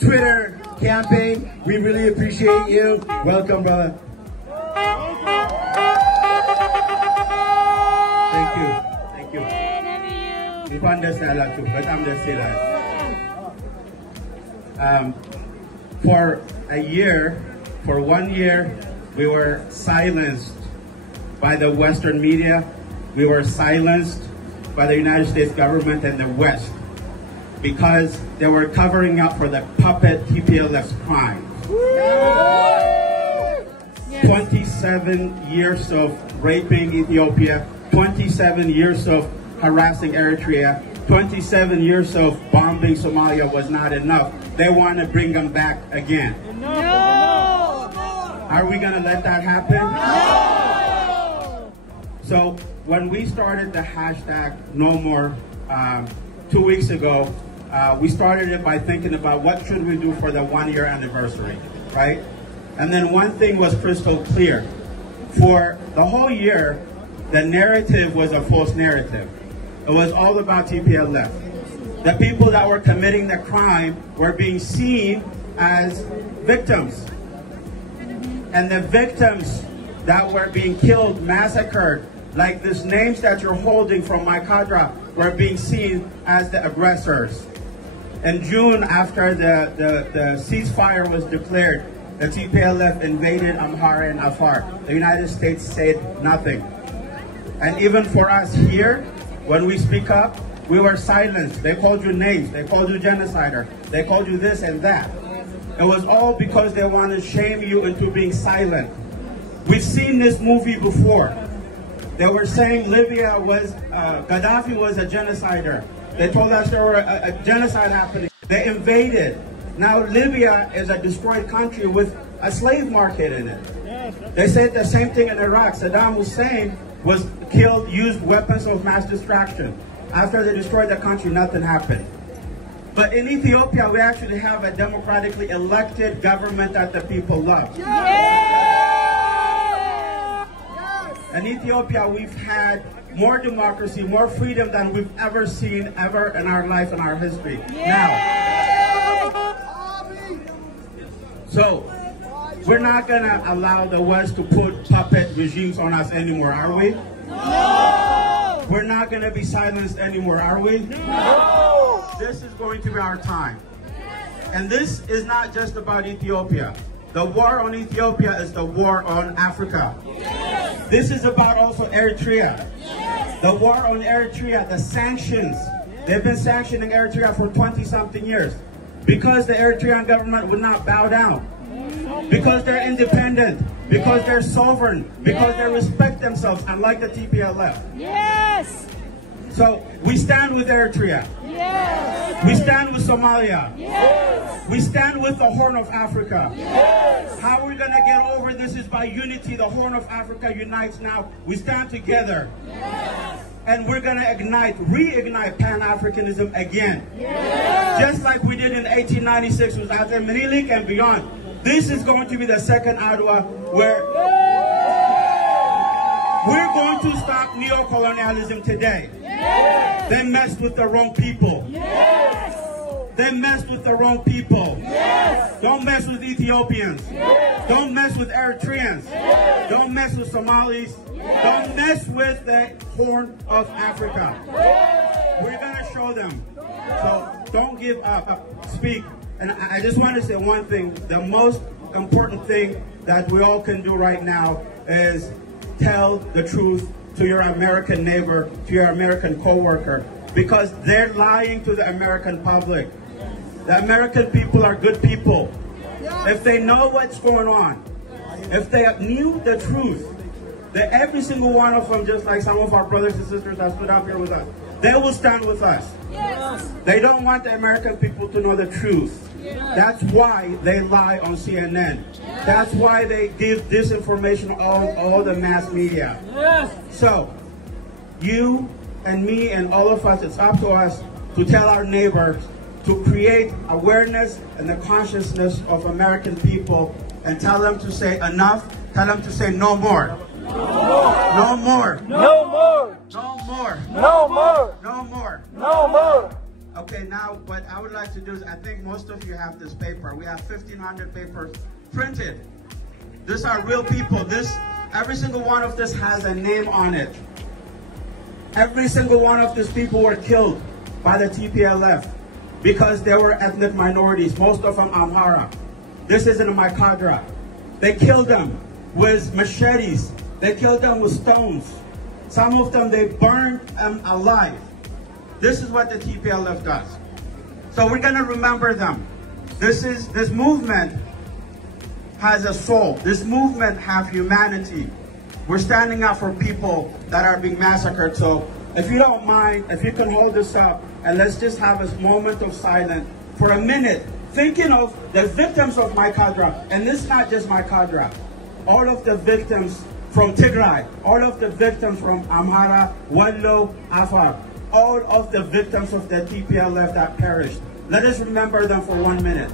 Twitter campaign. We really appreciate you. Welcome, brother. Thank you. Thank you. For a year, for 1 year, we were silenced by the Western media. We were silenced by the United States government and the West because they were covering up for the puppet TPLF's crime. 27 years of raping Ethiopia, 27 years of harassing Eritrea, 27 years of bombing Somalia was not enough. They want to bring them back again. No! Are we going to let that happen? No! So when we started the hashtag NOMORE 2 weeks ago, we started it by thinking about what should we do for the 1-year anniversary, right? And then one thing was crystal clear. For the whole year, the narrative was a false narrative. It was all about TPLF. The people that were committing the crime were being seen as victims. And the victims that were being killed, massacred, like these names that you're holding from my cadre, were being seen as the aggressors. In June, after the ceasefire was declared, the TPLF invaded Amhara and Afar. The United States said nothing. And even for us here, when we speak up, we were silenced. They called you names. They called you genocider. They called you this and that. It was all because they wanted to shame you into being silent. We've seen this movie before. They were saying Libya was, Gaddafi was a genocider. They told us there were a genocide happening. They invaded. Now Libya is a destroyed country with a slave market in it. They said the same thing in Iraq. Saddam Hussein was killed, used weapons of mass destruction. After they destroyed the country, nothing happened. But in Ethiopia, we actually have a democratically elected government that the people love. In Ethiopia, we've had more democracy, more freedom than we've ever seen ever in our life, in our history. Now, so we're not going to allow the West to put puppet regimes on us anymore, are we? No! We're not going to be silenced anymore, are we? No! This is going to be our time. And this is not just about Ethiopia. The war on Ethiopia is the war on Africa. Yes. This is about also Eritrea. Yes. The war on Eritrea, the sanctions. They've been sanctioning Eritrea for 20-something years because the Eritrean government would not bow down. Because they're independent, because they're sovereign, because they respect themselves, unlike the TPLF. Yes! So we stand with Eritrea. Yes! We stand with Somalia. Yes! We stand with the Horn of Africa. Yes! How are we going to get over this is by unity. The Horn of Africa unites now. We stand together. Yes! And we're going to reignite Pan-Africanism again. Yes! Just like we did in 1896 with Ate Menilik and beyond. This is going to be the second Adwa where we're going to stop neocolonialism today. Yes! They messed with the wrong people. Yes! They messed with the wrong people. Yes! Don't mess with Ethiopians. Yes! Don't mess with Eritreans. Yes! Don't mess with Somalis. Yes! Don't mess with the Horn of Africa. Yes! We're going to show them. So don't give up. Speak. And I just want to say one thing. The most important thing that we all can do right now is tell the truth to your American neighbor, to your American coworker, because they're lying to the American public. The American people are good people. If they know what's going on, if they knew the truth, that every single one of them, just like some of our brothers and sisters that stood up here with us, they will stand with us. Yes! They don't want the American people to know the truth. Yes. That's why they lie on CNN. Yes. That's why they give disinformation on all the mass media. Yes. So, you and me and all of us, it's up to us to tell our neighbors to create awareness and the consciousness of American people and tell them to say enough, tell them to say no more. No more. No more! No more. No more! No more. No more! Okay, now what I would like to do is, I think most of you have this paper. We have 1,500 papers printed. These are real people. Every single one of this has a name on it. Every single one of these people were killed by the TPLF because they were ethnic minorities, most of them Amhara. This isn't my cadre. They killed them with machetes. They killed them with stones. Some of them, they burned them alive. This is what the TPLF does. So we're gonna remember them. This movement has a soul. This movement has humanity. We're standing up for people that are being massacred. So if you don't mind, if you can hold this up, and let's just have a moment of silence for a minute, thinking of the victims of my cadre. And this is not just my cadre. All of the victims from Tigray, all of the victims from Amhara, Wallo, Afar, all of the victims of the TPLF that perished. Let us remember them for 1 minute.